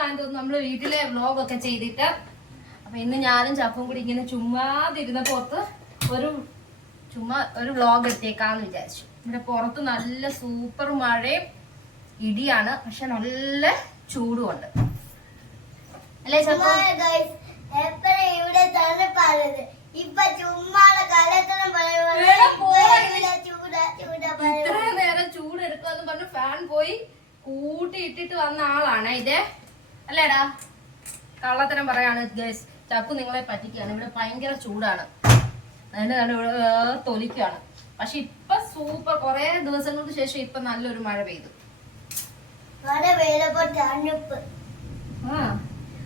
തോന്നുന്നു നമ്മൾ വീട്ടിലെ വ്ലോഗ് ഒക്കെ ചെയ്തിട്ട്. അപ്പൊ ഇന്ന് ഞാനും ചപ്പും കൂടി ഇങ്ങനെ ചുമ്മാതിരുന്ന പുറത്ത് ഒരു ചുമ്മാ ഒരു വ്ലോഗ് എത്തിയേക്കാന്ന് വിചാരിച്ചു. ഇവിടെ പുറത്ത് നല്ല സൂപ്പർ മഴയും ഇടിയാണ് പക്ഷെ നല്ല ചൂടുമുണ്ട് അല്ലേ ചപ്പു? ഇവിടെ തണുപ്പാണത് ഇപ്പൊ ചുമ്മാ കലത്തണം നേരം ചൂട് എടുക്കുമെന്ന് പറഞ്ഞു ഫാൻ പോയി കൂട്ടി ഇട്ടിട്ട് വന്ന ആളാണ് ഇത്. അല്ലേടാ? കള്ളത്തരം പറയാണ് ഗേസ്. ചപ്പു നിങ്ങളെ പറ്റിക്കുകയാണ്. ഇവിടെ ഭയങ്കര ചൂടാണ്. അതിന് നല്ല ഇവിടെ തൊലിക്കുകയാണ്. പക്ഷെ ഇപ്പൊ സൂപ്പർ കുറെ ദിവസങ്ങൾക്ക് ശേഷം ഇപ്പൊ നല്ലൊരു മഴ പെയ്തു.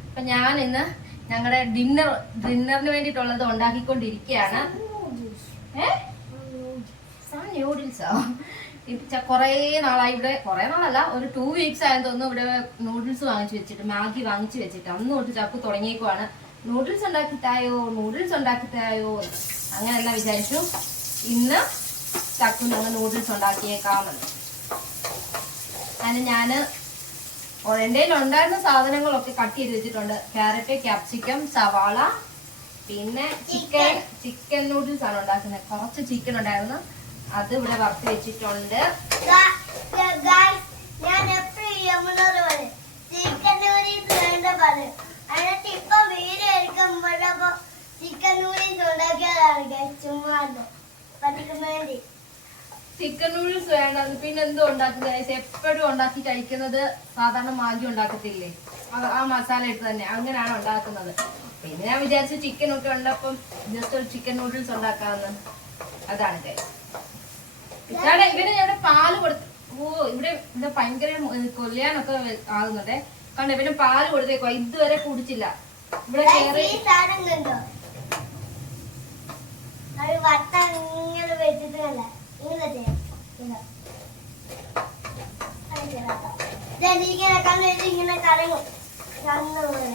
അപ്പൊ ഞാൻ ഇന്ന് ഞങ്ങളുടെ ഡിന്നർ ഡിന്നറിന് വേണ്ടിയിട്ടുള്ളത് ഉണ്ടാക്കിക്കൊണ്ടിരിക്കുകയാണ്. ഏ? സൺ ന്യൂഡിൽസോ കുറേ നാളായി ഇവിടെ കുറേ നാളല്ല ഒരു ടു വീക്സ് ആയതൊന്നും തോന്നുന്നു ഇവിടെ നൂഡിൽസ് വാങ്ങിച്ചു വെച്ചിട്ട് മാഗി വാങ്ങിച്ചു വെച്ചിട്ട്. അന്ന് തൊട്ട് ചപ്പ് തുടങ്ങിയേക്കുവാണ്. നൂഡിൽസ് ഉണ്ടാക്കിത്തായോ നൂഡിൽസ് ഉണ്ടാക്കിത്തായോ അങ്ങനെ എല്ലാം വിചാരിച്ചു. ഇന്ന് ചക്കു ഞങ്ങൾ നൂഡിൽസ് ഉണ്ടാക്കിയേക്കാമെന്ന്. അതിന് ഞാൻ എന്റെ ഉണ്ടായിരുന്ന സാധനങ്ങളൊക്കെ കട്ട് ചെയ്ത് വെച്ചിട്ടുണ്ട്. ക്യാരറ്റ് ക്യാപ്സിക്കം സവാള പിന്നെ ചിക്കൻ ചിക്കൻ നൂഡിൽസ് ആണ് ഉണ്ടാക്കുന്നത്. കുറച്ച് ചിക്കൻ ഉണ്ടായിരുന്നു. അത് ഇവിടെ വറുത്ത് വെച്ചിട്ടുണ്ട്. ഞാൻ എപ്പോഴും യമുനോട് പറയും ചിക്കൻ നൂഡിൽസ് വേണ്ട പറയും. എന്നിട്ട് ഇപ്പൊ വീട് എടുക്കുമ്പോഴപ്പോ ചിക്കൻ നൂഡിൽസ് ഉണ്ടാക്കിയതാണ് guys, ചുമ്മാ പറ്റിക്ക് വേണ്ടി. ചിക്കൻ നൂഡിൽസ് വേണ്ട പിന്നെ എന്തോ ഉണ്ടാക്കുന്നത് എപ്പോഴും ഉണ്ടാക്കി കഴിക്കുന്നത് സാധാരണ മാഗി ഉണ്ടാക്കത്തില്ലേ? ആ മസാല ഇട്ട് തന്നെ അങ്ങനെയാണ് ഉണ്ടാക്കുന്നത്. പിന്നെ ഞാൻ വിചാരിച്ചു ചിക്കൻ ഒക്കെ ഉണ്ടപ്പം ജസ്റ്റ് ഒരു ചിക്കൻ നൂഡിൽസ് ഉണ്ടാക്കാമെന്ന്. അതാണ് guys. ഇച്ചാടെ ഇവന് ഇവിടെ പാൽ കൊടുത്ത് ഓ ഇവിടെ ഇവിടെ ഭയങ്കര കൊല്ലാനൊക്കെ ആകുന്നുണ്ടേ. കണ്ട ഇവന് പാൽ കൊടുത്തേക്കോ ഇതുവരെ കുടിച്ചില്ല. ഇവിടെ നീ ഇങ്ങനെ കണ്ടിട്ട് ഇങ്ങനെ കറങ്ങും കണ്ണ പോലെ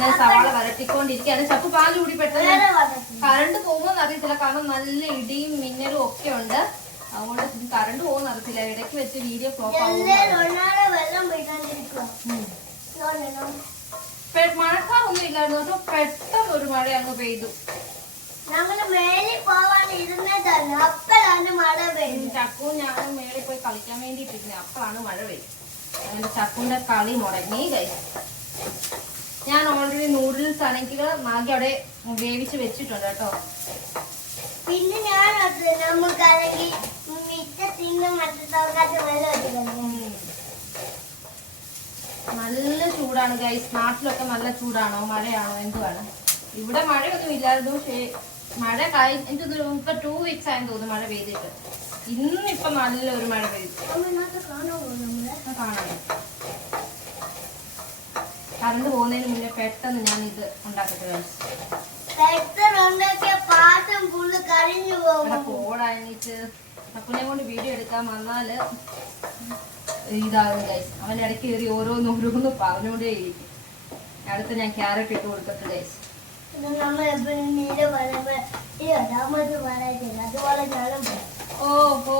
ഞാൻ സവാള വരട്ടിക്കൊണ്ടിരിക്കുകയാണ്. ചപ്പ് പാൽ കൂടി പെട്ടെന്ന് കറണ്ട് പോകുമെന്ന് അറിയത്തില്ല. കാരണം നല്ല ഇടിയും മിന്നലും ഒക്കെ ഉണ്ട്. അതുകൊണ്ട് കറണ്ട് പോകുമെന്ന് അറിയത്തില്ല. ഇടയ്ക്ക് വെച്ച് വീഡിയോ ഫ്ലോപ്പ് ആവും മഴക്കാറൊന്നും ഇല്ലായിരുന്നു. കേട്ടോ പെട്ടെന്ന് ഒരു മഴ അങ്ങ് പെയ്തു. ചക്കും പോവാൻ ഇരുന്നതല്ല അപ്പോഴാണ് മഴ പെയ്യുന്നത്. ചക്കുവും ഞാനും മേളിൽ പോയി കളിക്കാൻ വേണ്ടിയിട്ടിരുന്നേ. അപ്പോഴാണ് മഴ പെയ്യുന്നത്. അങ്ങനെ ചക്കുവിന്റെ കളി മുടങ്ങി. കഴിച്ചു ഞാൻ ഓൾറെഡി നൂഡിൽസ് ആണെങ്കിൽ മാഗി അവിടെ വേവിച്ച് വെച്ചിട്ടുണ്ട് കേട്ടോ. പിന്നെ ഞാൻ നമുക്കാണെങ്കിൽ നല്ല ചൂടാണ് ഗൈസ് നാട്ടിലൊക്കെ നല്ല ചൂടാണോ? മഴയാണോ? എന്തുവാണ്? ഇവിടെ മഴയൊന്നും ഇല്ലായിരുന്നു. പക്ഷേ മഴ കായി എനിക്ക് ഇപ്പൊ ടൂ വീക്സ് ആയെന്ന് തോന്നുന്നു മഴ പെയ്തിട്ട്. ഇന്നിപ്പോ നല്ലൊരു മഴ പെയ്തു. കാണാൻ കാണാം. കറണ്ട് പോകുന്നതിന് മുന്നേ പെട്ടെന്ന് ഞാൻ ഇത് ഉണ്ടാക്കട്ടെ പോടാനിട്ട് അപ്പനെ കൊണ്ട് വീഡിയോ എടുക്കാൻ വന്നാൽ ഇതാകും ഗൈസ് അവൻ ഇടയ്ക്ക് കയറി ഓരോന്ന് ഓരോന്ന് പറഞ്ഞുകൊണ്ടേ ഇരിക്കും. അടുത്ത് ഞാൻ ക്യാരറ്റ് ഇട്ട് കൊടുക്കട്ടെ ഗൈസ് ഓ ഹോ എന്നാ നിങ്ങളെ പറയുമ്പോ വീഡിയോ എടുത്ത് പറയത്തില്ല അതുപോലെ ഞാനും പറയും. ഓ ഓ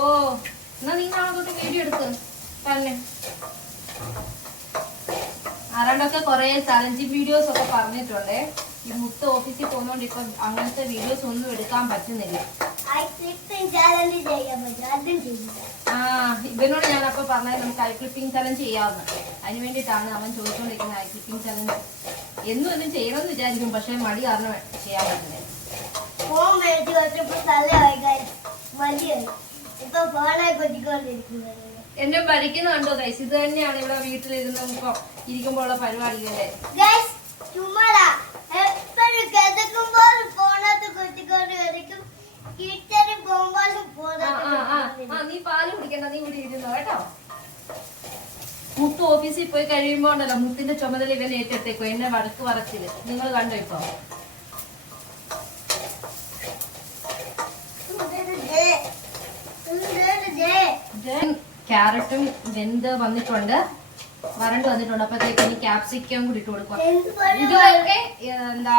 എന്നാ നീ നാളെ തൊട്ട് വീഡിയോ എടുക്ക് തന്നെ ആരാണ്ടൊക്കെ കുറെ ചലഞ്ചിങ് വീഡിയോസ് ഒക്കെ പറഞ്ഞിട്ടുണ്ട്. ഈ മുത്ത ഓഫീസിൽ പോകുന്നോണ്ട് ഇപ്പൊ അങ്ങനത്തെ വീഡിയോസ് ഒന്നും എടുക്കാൻ പറ്റുന്നില്ല. ആ ഇവനോട് ഞാൻ അപ്പൊ പറഞ്ഞത് നമുക്ക് ഐ ക്ലിപ്പിംഗ് ചലഞ്ച് ചെയ്യാവുന്ന. അതിന് വേണ്ടിയിട്ടാണ് അവൻ ചോദിച്ചുകൊണ്ടിരിക്കുന്നത് ഐ ക്ലിപ്പിംഗ് ചലഞ്ച് എന്നും ഒന്നും ചെയ്യണമെന്ന് വിചാരിക്കും. പക്ഷെ മടി കാരണം ചെയ്യാൻ പറ്റുന്നില്ല ഫോൺ മേടിച്ച് വെച്ചപ്പോ തലയായി guys. ഇപ്പൊ ഫോണായി കൊത്തിക്കൊണ്ടിരിക്കുന്നത് എന്നെ ഭരിക്കുന്ന കണ്ടോ ഗൈസ് ഇത് തന്നെയാണ് ഇവിടെ വീട്ടിലിരുന്ന് ഇപ്പൊ ഇരിക്കുമ്പോൾ ഉള്ള പരിപാടികളെ. നീ പാൽ കുടിക്കണ്ട നീ ഇവിടെ ഇരുന്നോ കേട്ടോ? മുത്ത് ഓഫീസിൽ പോയി കഴിയുമ്പോ ഉണ്ടല്ലോ മുത്തിന്റെ ചുമതല ഇവൻ ഏറ്റെടുത്തേക്കോ എന്നെ വടക്ക് വറച്ചിൽ. നിങ്ങൾ കണ്ടോ ഇപ്പൊ? ക്യാരറ്റും വെന്ത് വന്നിട്ടുണ്ട്. വരണ്ട് വന്നിട്ടുണ്ട്. അപ്പത്തേക്ക് ഇനി ക്യാപ്സിക്കം കൂടി ഇട്ട് കൊടുക്കുക ഇതൊക്കെ എന്താ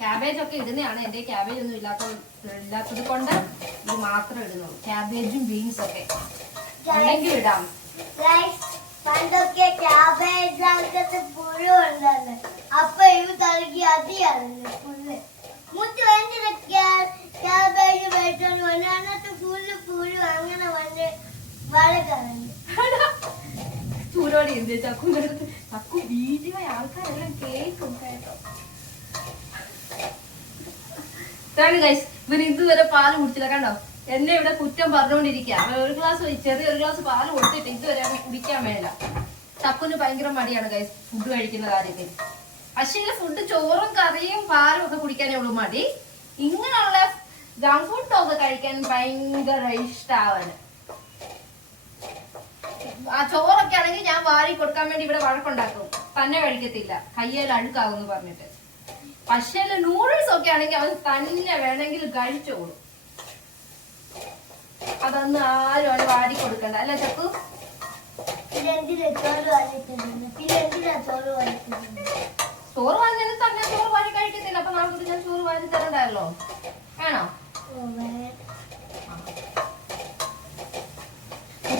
ക്യാബേജ് ഒക്കെ ഇടുന്നതാണ്. എന്റെ ക്യാബേജ് ഒന്നും ഇല്ലാത്ത ഇല്ലാത്തത് കൊണ്ട് ഇത് മാത്രം ഇടുന്നുള്ളൂ ക്യാബേജും ബീൻസ് ഒക്കെ. ഉണ്ടെങ്കിൽ ഇടാം. പണ്ടൊക്കെ ക്യാബേജാക്കത്ത് പുഴു അപ്പൊ പുല്ല് മുത്ത് വേണ്ടി ക്യാബേജ് മേടിച്ചോണ്ട് വന്നു അതിനകത്ത് ഫുള്ള് പുഴു അങ്ങനെ വന്ന് വള കളഞ്ഞു എന്ത് ചക്കുന്റെ അടുത്ത് ആൾക്കാരെല്ലാം കേൾക്കും കേട്ടോ. ഗൈസ് ഇവർ ഇതുവരെ പാൽ കുടിച്ചില്ല. കണ്ടോ? എന്നെ ഇവിടെ കുറ്റം പറഞ്ഞുകൊണ്ടിരിക്കുക ഒരു ഗ്ലാസ് ചെറിയ ഒരു ഗ്ലാസ് പാൽ കൊടുത്തിട്ട് ഇതുവരെ കുടിക്കാൻ മേല. ചക്കുന് ഭയങ്കര മടിയാണ് ഗൈസ് ഫുഡ് കഴിക്കുന്ന കാര്യത്തിൽ. പക്ഷേ ഫുഡ് ചോറും കറിയും പാലും ഒക്കെ കുടിക്കാനേ ഉള്ളൂ മടി. ഇങ്ങനെയുള്ള ജങ്ക് ഫുഡൊക്കെ കഴിക്കാൻ ഭയങ്കര ഇഷ്ടാവന് ആ ചോറൊക്കെ ആണെങ്കിൽ ഞാൻ വാരി കൊടുക്കാൻ വേണ്ടി ഇവിടെ വഴക്കുണ്ടാക്കും. തന്നെ കഴിക്കത്തില്ല. കയ്യേൽ അഴുക്കാകുമെന്ന് പറഞ്ഞിട്ട്. പക്ഷേ നൂഡിൽസ് ഒക്കെ ആണെങ്കിൽ അവൻ തന്നെ വേണമെങ്കിൽ കഴിച്ചോളൂ. അതൊന്നും ആരും അവന് വാരി കൊടുക്കണ്ട. അല്ല ചക്കു? ചോറ് വാങ്ങിയത് തന്നെ ചോറ് വാരി കഴിക്കത്തില്ല. അപ്പൊ നാളെ ഞാൻ ചോറ് വാരി തരണ്ടല്ലോ വേണോ?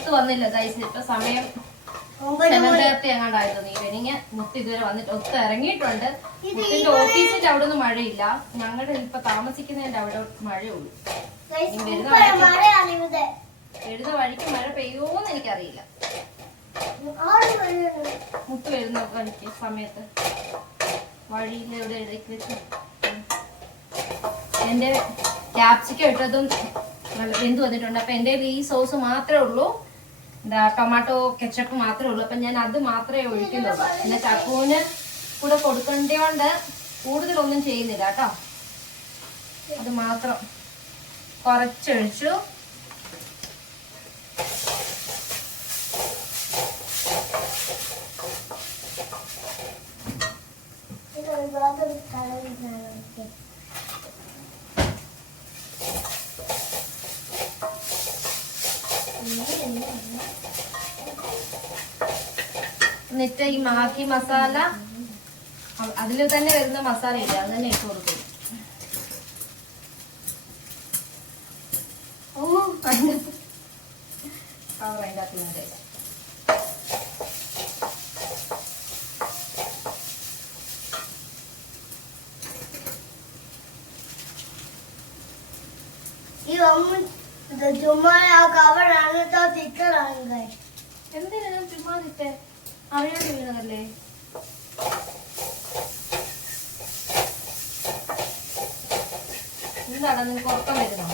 ഓ, വന്നില്ല ഗൈസ് ഇപ്പൊ സമയം ഒമ്പത് സെവൻ മണി. തേർട്ടി എങ്ങാണ്ടായിരുന്നു ഈവനിങ് മുത്ത് ഇതുവരെ വന്നിട്ട് ഒത്ത് ഇറങ്ങിയിട്ടുണ്ട്. മുട്ടിന്റെ മുത്തിന്റെ ഓഫീസിന്റെ അവിടെ ഒന്നും മഴയില്ല. ഞങ്ങളുടെ ഇപ്പൊ താമസിക്കുന്നതിന്റെ അവിടെ മഴയുള്ളൂ. എഴുത വരുന്ന വഴിക്ക് ഇവിടെ. മഴ പെയ്യോന്ന് എനിക്കറിയില്ല. മുത്ത് വരുന്ന വഴിക്ക് സമയത്ത്. വഴിയില്ല ഇടയ്ക്ക് വെച്ച്. എന്റെ ക്യാപ്സിക്കം ഇട്ടതും വെന്ത് വന്നിട്ടുണ്ട്? അപ്പൊ എന്റെ ഈ സോസ് മാത്രമേ ഉള്ളൂ. എന്താ ടൊമാറ്റോ കെച്ചപ്പ് മാത്രമേ ഉള്ളൂ. അപ്പൊ ഞാൻ അത് മാത്രമേ ഒഴിക്കുന്നുള്ളൂ. പിന്നെ ചക്കുവിന് കൂടെ കൊടുക്കേണ്ടതുകൊണ്ട് കൂടുതലൊന്നും ചെയ്യുന്നില്ല കേട്ടോ. അത് മാത്രം കുറച്ചൊഴിച്ചു. ഒരുപാട് എന്നിട്ട് ഈ മാഗി മസാല അതിൽ തന്നെ വരുന്ന മസാല ഇല്ല? അത് തന്നെ ഇട്ട് കൊടുക്കും. ഓ അതിന്റെ ഈ ചുമ്മാ എന്നോട്ട് തിക്കറാണ്. എന്തിനാ ഞാൻ ചുമ്മാ ഇട്ടേ അറിയാണ്ട് വീണതല്ലേ? എന്താണ് നിങ്ങൾക്ക് ഉറക്കം വരുന്നോ?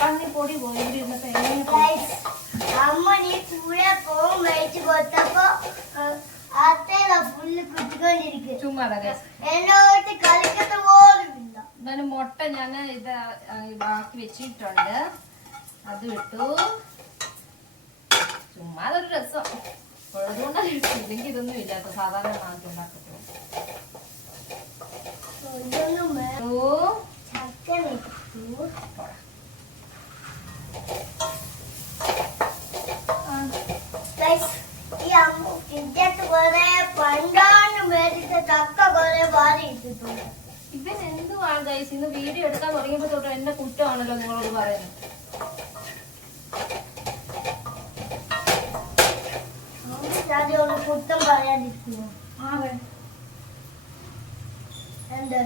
കണ്ണി പൊടി പോയി ഇവിടെ ഇരുന്നപ്പോ എങ്ങനെ അമ്മ നീ കൂടെ പോകും മേടിച്ച് കൊടുത്തപ്പോ അത്തേല ഫുള്ള് കുത്തിക്കൊണ്ടിരിക്കും ചുമ്മാ ഗൈസ് എന്നോട് കളിക്കത്ത് എന്നാലും മുട്ട ഞാൻ ഇത് ബാക്കി വെച്ചിട്ടുണ്ട്. അത് ഇട്ടു. ചുമ്മാ അതൊരു രസം. ഉള്ളതുകൊണ്ടാണ്. ഇല്ലെങ്കിൽ ഇതൊന്നും ഇല്ലാത്ത സാധാരണ നാട്ടിൽ ഉണ്ടാക്കത്തുള്ളൂ ഇതൊന്നും വേ- ഇട്ടു. ചക്കൻ ഇട്ടു. ആ, Guys, ഈ അമ്മ ഇതിനകത്ത് കുറെ പണ്ടാണ്ട് മേടിച്ച ചക്ക കുറെ വാരി ഇട്ടിട്ടുണ്ട് ഇവൻ എന്തുവാണ് ഗൈസ് ഇന്ന് വീഡിയോ എടുക്കാൻ തുടങ്ങിയപ്പോ തൊട്ട് എന്റെ കുറ്റമാണല്ലോ നിങ്ങളോട് പറയുന്നത്. ൂഡിൽസ് കുറ്റം പറയാതിരിക്കുന്നു ആ എന്ത്?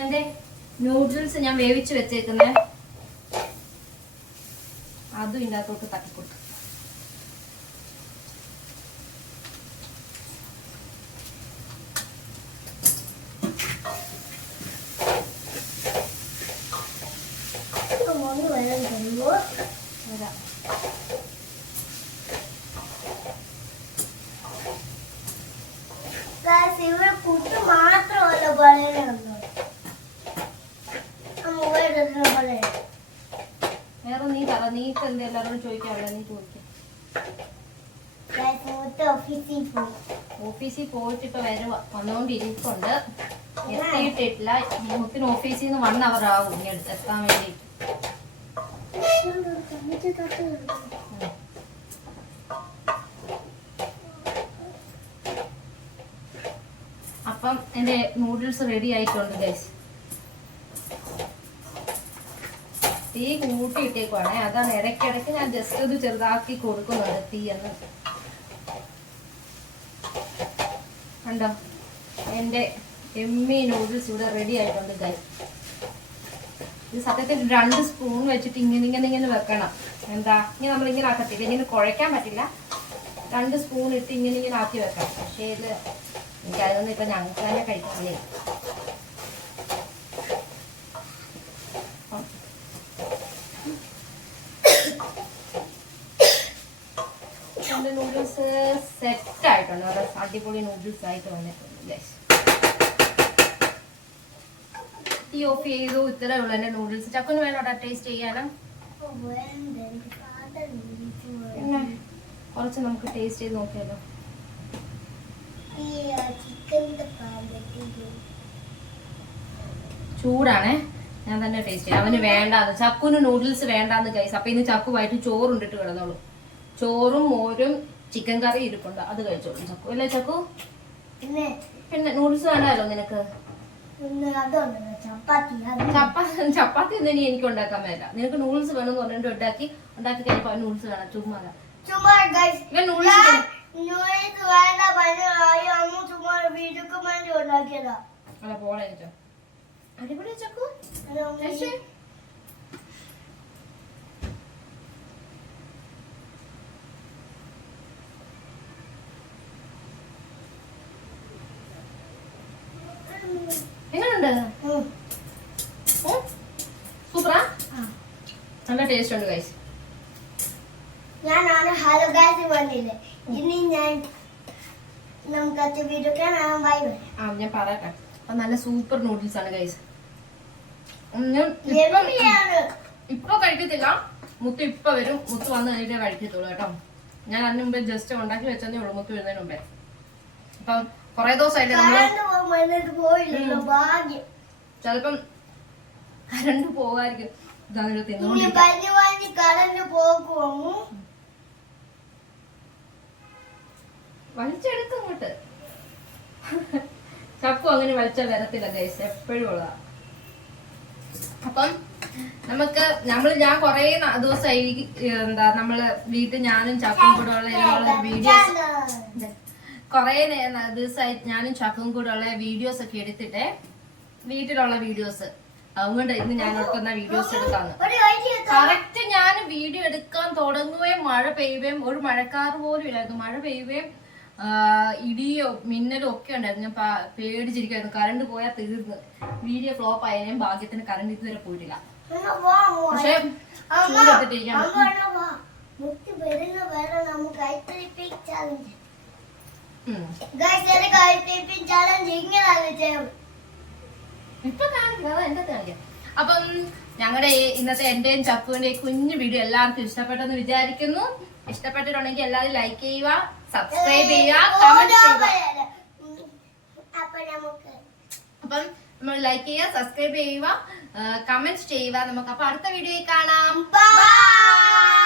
എന്റെ നൂഡിൽസ് ഞാൻ വേവിച്ച് വെച്ചേക്കുന്നേ. അതും ഇതിനകത്തോട്ട് തട്ടിക്കൊടുക്കും. ഇവിടെ കുട്ട് മാത്രമല്ല അമ്മ വേറെ നീ പറ നീക്ക് എന്താ എല്ലാവരോടും ചോദിക്കാനുള്ള നീ ചോദിക്കാം. ഓഫീസിൽ പോയി. ഓഫീസിൽ പോയിട്ട് ഇപ്പൊ വരുക വന്നുകൊണ്ടിരിപ്പുണ്ട് എത്തിയിട്ടില്ല. മുത്തിന് ഓഫീസിൽ നിന്ന് വൺ അവർ ആവും ഇനി എത്താൻ വേണ്ടിയിട്ട്. അപ്പം എന്റെ നൂഡിൽസ് റെഡി ആയിട്ടുണ്ട് ഗൈസ് തീ കൂട്ടിയിട്ടേക്കുവാണേ. അതാണ് ഇടയ്ക്കിടയ്ക്ക് ഞാൻ ജസ്റ്റ് ഇത് ചെറുതാക്കി കൊടുക്കുന്നുണ്ട് തീ എന്ന്. കണ്ടോ? എന്റെ എമ്മി നൂഡിൽസ് ഇവിടെ റെഡി ആയിട്ടുണ്ട് ഗൈസ് ഇത് സത്യത്തിൽ രണ്ട് സ്പൂൺ വെച്ചിട്ട് ഇങ്ങനെ ഇങ്ങനെ ഇങ്ങനെ വെക്കണം. എന്താ? ഇങ്ങനെ നമ്മളിങ്ങനെ ആക്കത്തില്ല. ഇങ്ങനെ കുഴയ്ക്കാൻ പറ്റില്ല. രണ്ട് സ്പൂൺ ഇട്ട് ഇങ്ങനെ ഇങ്ങനെ ആക്കി വെക്കാം പക്ഷേ ഇത് എനിക്കതൊന്നും ഇപ്പം ഞങ്ങൾക്ക് തന്നെ കഴിക്കാമല്ലേ അപ്പം എന്റെ നൂഡിൽസ് സെറ്റ് ആയിട്ടുണ്ട് അടിപൊളി നൂഡിൽസ് ആയിട്ട് വന്നിട്ടുണ്ട്. തീ ഓഫ് ചെയ്തു. ഇത്രേ ഉള്ളൂ എന്റെ നൂഡിൽസ് ചക്കുന് വേണോട്ടാ ടേസ്റ്റ് ചെയ്യാനും? വേണ്ട. കുറച്ച് നമുക്ക് ടേസ്റ്റ് ചെയ്ത് നോക്കിയാലോ? ചൂടാണേ. ഞാൻ തന്നെ ടേസ്റ്റ് ചെയ്യാം. അവന് വേണ്ടാന്ന്. ചക്കുന് നൂഡിൽസ് വേണ്ടാന്ന് കഴിച്ചു അപ്പൊ ഇന്ന് ചക്കു വൈകിട്ട് ചോറുണ്ടിട്ട് കിടന്നോളൂ. ചോറും മോരും ചിക്കൻ കറി ഇരിപ്പുണ്ട്. അത് കഴിച്ചോളൂ ചക്കു. അല്ലേ ചക്കു? പിന്നെ? പിന്നെ നൂഡിൽസ് വേണ്ടല്ലോ നിനക്ക്? ചപ്പാത്തി ചപ്പാത്തി ഒന്നും ഇനി എനിക്ക് ഉണ്ടാക്കാൻ പറ്റില്ല നിനക്ക് നൂഡിൽസ് വേണമെന്ന് പറഞ്ഞിട്ട് ഉണ്ടാക്കി. ഉണ്ടാക്കി കഴിഞ്ഞപ്പോ നൂഡിൽസ് വേണം. ചുമ്മാ ചുമ്മാ നൂഡിൽസ് നൂഡിൽസ് വേണ്ട ആയി. അമ്മ ചുമ്മാ വീട്ടിലേക്ക് വേണ്ടി ഉണ്ടാക്കിയതാ അല്ല പോളെ അടിപൊളി ചക്കു. ഉം? സൂപ്പറാ. നല്ല ടേസ്റ്റ് ഉണ്ട് ഗൈസ് ഞാനാണ് ഹലോ ഗൈസ് വന്നില്ലേ? ഇനി ഞാൻ നമുക്ക് വീഡിയോ ഞാൻ ബൈ ബൈ ആ ഞാൻ പറയട്ടെ. അപ്പൊ നല്ല സൂപ്പർ നൂഡിൽസ് ആണ് ഗൈസ് ഇപ്പം കഴിക്കത്തില്ല. മുത്ത് ഇപ്പൊ വരും. മുത്ത് വന്ന് കഴിഞ്ഞാൽ കഴിക്കത്തുള്ളൂ കേട്ടോ. ഞാൻ അതിന് മുമ്പേ ജസ്റ്റ് ഉണ്ടാക്കി വെച്ചതേ ഉള്ളൂ മുത്ത് വരുന്നതിന് മുമ്പേ. അപ്പം കുറെ ദിവസമായില്ലേ നമ്മൾ ചിലപ്പം കരണ്ട് പോകാതിരിക്കും ഇതാണ് ഇനി തിന്നുകൊണ്ടിരിക്കുക പറഞ്ഞു പറഞ്ഞ് കറണ്ട് പോകുമോ വലിച്ചെടുക്കും അങ്ങോട്ട് കപ്പും അങ്ങനെ വലിച്ചാൽ വരത്തില്ല ഗൈസ് എപ്പോഴും ഉള്ളതാ. അപ്പം നമുക്ക് നമ്മൾ ഞാൻ കൊറേ ദിവസമായി എന്താ നമ്മൾ വീട്ടിൽ ഞാനും ചക്കും കൂടെ ഉള്ള വീഡിയോസ് കൊറേ ദിവസമായി ഞാനും ചക്കും കൂടെ ഉള്ള വീഡിയോസ് ഒക്കെ എടുത്തിട്ട് വീട്ടിലുള്ള വീഡിയോസ് അതുകൊണ്ട് ഇന്ന് ഞാൻ എടുക്കുന്ന വീഡിയോസ് എടുക്കാന്ന്. കറക്റ്റ് ഞാൻ വീഡിയോ എടുക്കാൻ തുടങ്ങുകയും മഴ പെയ്യുകയും ഒരു മഴക്കാർ പോലും ഇല്ലായിരുന്നു. മഴ പെയ്യുകയും ഇടിയോ മിന്നലോ ഒക്കെ ഉണ്ടായിരുന്നു. ഞാൻ പേടിച്ചിരിക്കുന്നു കറണ്ട് പോയാൽ തീർന്ന്. വീഡിയോ ഫ്ലോപ്പ് ആയാലും ഭാഗ്യത്തിന് കറണ്ട് ഇതുവരെ പോയിട്ടില്ല. പക്ഷെ ചൂടെടുത്തിട്ടിരിക്കാൻ മുക്തി വരുന്ന വരെ നമുക്ക് ഐസ്ക്രീം ചാലഞ്ച് ഐസ്ക്രീം ചാലഞ്ച് ഇപ്പൊ കാണിക്കാം. കാണിക്കാം? അപ്പം ഞങ്ങളുടെ ഈ ഇന്നത്തെ എന്റെയും ഈ കുഞ്ഞു വീഡിയോ എല്ലാവർക്കും ഇഷ്ടപ്പെട്ടെന്ന് വിചാരിക്കുന്നു. ഇഷ്ടപ്പെട്ടിട്ടുണ്ടെങ്കിൽ എല്ലാവരും ലൈക്ക് ചെയ്യുക സബ്സ്ക്രൈബ് ചെയ്യുക കമന്റ് ചെയ്യുക. അപ്പം നമ്മൾ ലൈക്ക് ചെയ്യുക സബ്സ്ക്രൈബ് ചെയ്യുക കമന്റ് ചെയ്യുക. നമുക്ക് അപ്പൊ അടുത്ത വീഡിയോയിൽ കാണാം. ബൈ